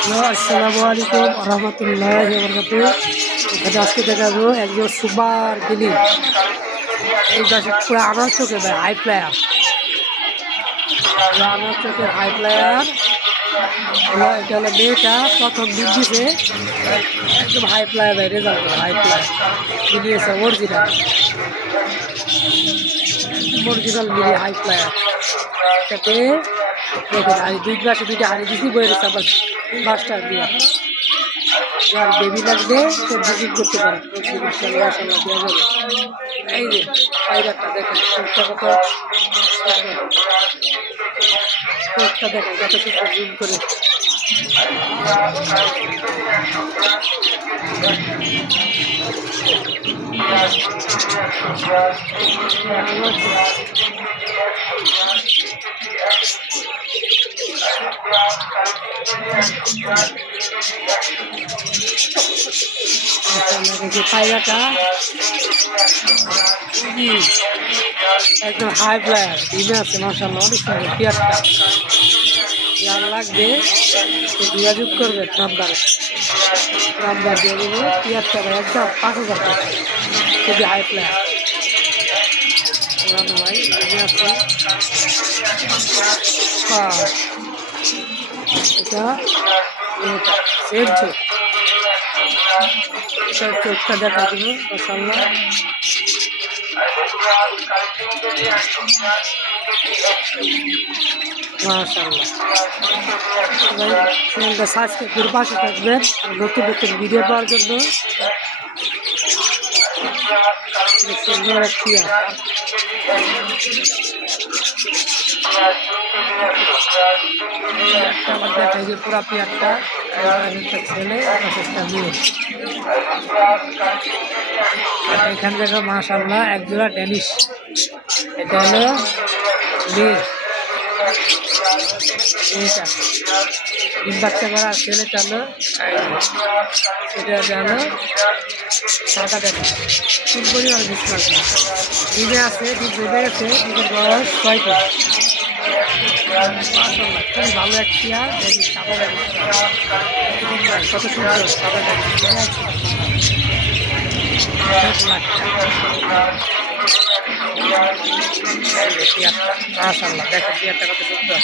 আসসালামু আলাইকুম রহমতুল্লাহি ওয়া বারাকাতুহু। এখানে আজকে দেখাবো একজন সুপার গিলি। এই পাশে পুরো আমার চোখে ভাই হাই প্লেয়ার, আমার চোখের হাই প্লেয়ার হলো। এটা হলো মেয়েটা প্রথম দিন দিছে একদম হাই প্লেয়ার ভাই, রেজাল্ট হাই প্লেয়ার মিলিয়েছে অরিজিনাল অরিজিনাল মিলি হাই প্লেয়ার। এটাতে দেখেন হাড়ি দুই গ্লাসে দুইটা হাড়ি দিছি বয়ে রয়েছে আমার মাস্টার বিয়া। যার বেবি লাগবে সে বুকিং করতে পারে, দেওয়া যাবে। এই যে পায়রাটা দেখেন চোখটা কত, চোখটা দেখেন কত সুন্দর জুম করে। পায়রাটা একদম হাই প্লেয়ার ডিমে আছে মাশাআল্লাহ, অনেক সুন্দর পেয়ারটা। যার লাগবে সে যোগাযোগ করবে নাম্বার দিয়ে দেবো। পেয়ারটা একদম 5,000 টাকা, খুবই হাই প্লেয়ার। ভাই ডিমে আছে এটা, এটা সেম চোখ, চোখটা দেখা দিব মাশাআল্লাহ। মাশাআল্লাহ সবাই চ্যানেলটা সাবস্ক্রাইব করে পাশে থাকবেন নতুন নতুন ভিডিও পাওয়ার জন্য। সুন্দর একটি আমার দেখাই যে পুরা পেয়ারটা ছেলে একটা মেয়ে। এখান থেকে মাশাআল্লাহ একজোড়া ড্যানিশ, এটা হলো মেয়ে, মেয়েটা ডিম বাচ্চা করা, ছেলেটা হলো এটা হলো সাদা ড্যানিশ। খুব পরিমাণ বিশ্বাস ডিমে আছে, ডিম বেঁধে গেছে, ডিমের বয়স 6 দিন। মাশাআল্লাহ খুবই ভালো একটি আর ড্যানিশ, সাদা ড্যানিশ কত সুন্দর সাদা ড্যানিশ। মাশাআল্লাহ দেখেন পেয়ারটা কত সুন্দর।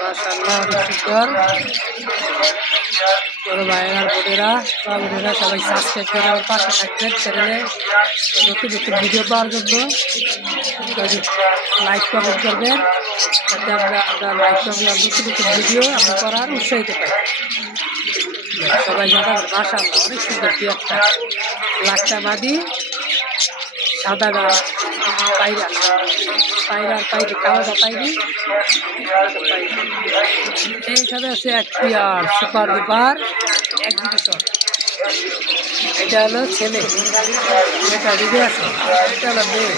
মাশাআল্লাহ অনেক সুন্দর। বড় ভাইয়েরা বোনেরা সবাই সাবস্ক্রাইব করে আমার পাশে থাকবেন চ্যানেলে নতুন নতুন ভিডিও পাওয়ার জন্য। লাইক কমেন্ট করবেন যাতে আমরা লাইক করলে নতুন নতুন ভিডিও আমরা করার উৎসাহিত পাই। সবাই জানাবেন মাশাআল্লাহ অনেক সুন্দর পেয়ারটা, লাখটা মাদি সাদা পায়রা, পায়রার পাইরি কালোটা পাইরি। এইখানে আছে এক পেয়ার সুপার ডুপার এক্সিবিশন। এটা হলো ছেলে, এটা দিদি আছে, এটা হলো মেয়ে,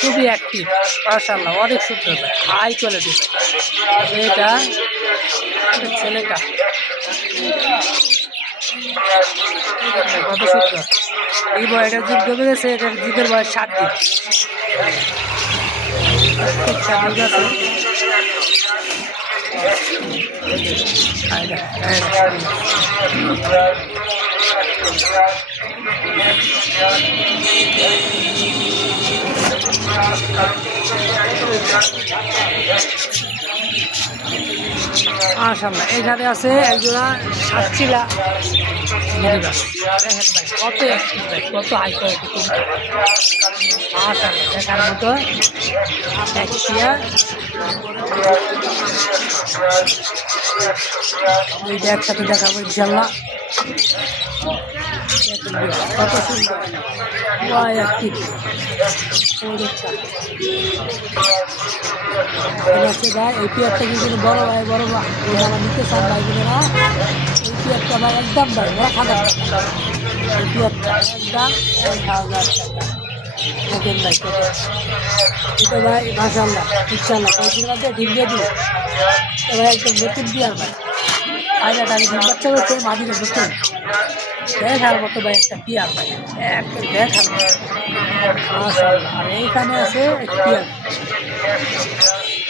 খুবই অ্যাক্টিভ মাশাআল্লাহ অনেক সুন্দর হাই কোয়ালিটি। এটা ছেলেটা কত সুন্দর। এই বয়টা জিপ জমে গেছে, এটার জিপের বয়স 7 দিন। মাশাআল্লাহ এখানে আছে একজোড়া সাতচিলা গিরিবাস। দেখেন ভাই কত অ্যাক্টিভ ভাই, কত হাই কোয়ালিটি মাশাআল্লাহ দেখার মতো দুইটা একসাথে দেখাবো ইনশাআল্লাহ। কত সুন্দর অ্যাক্টিভ ভাই। এই পেয়ারটা কি কোনো বড় ভাই বড় যারা নিতে চান ভাই বোনেরা, এই পেয়ারটা ভাই একদম ভাই 1,000 টাকা। এই পেয়ারটা একদম 1,000 টাকা। দেখেন ভাই কত এটা ভাই মাশাআল্লাহ ইনশাআল্লাহ কয়েকদিন মধ্যে ডিম দিয়ে দিবে। তো ভাই একদম নতুন পেয়ার ভাই, আইনা আমি ডিম বাচ্চা করছে মাদিকে নতুন দেখার মতো ভাই একটা পিয়ার ভাই, একটা দেখার মতো মাশাআল্লাহ। আর এইখানে আছে পিয়ার,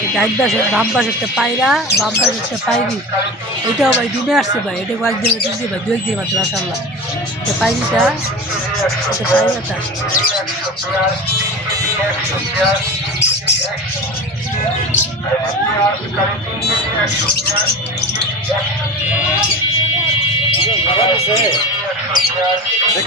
এই ডাইন পাশে বাম পাশে একটা পায়রা, বাম পাশে একটা পায়রি। এটাও ভাই ডিমে আসছে ভাই, এটা কয়েকদিন দিন ভাই, 2 একদিন মাত্র মাশাআল্লাহ। এটা পায়রিটা, এটা পায়রাটা।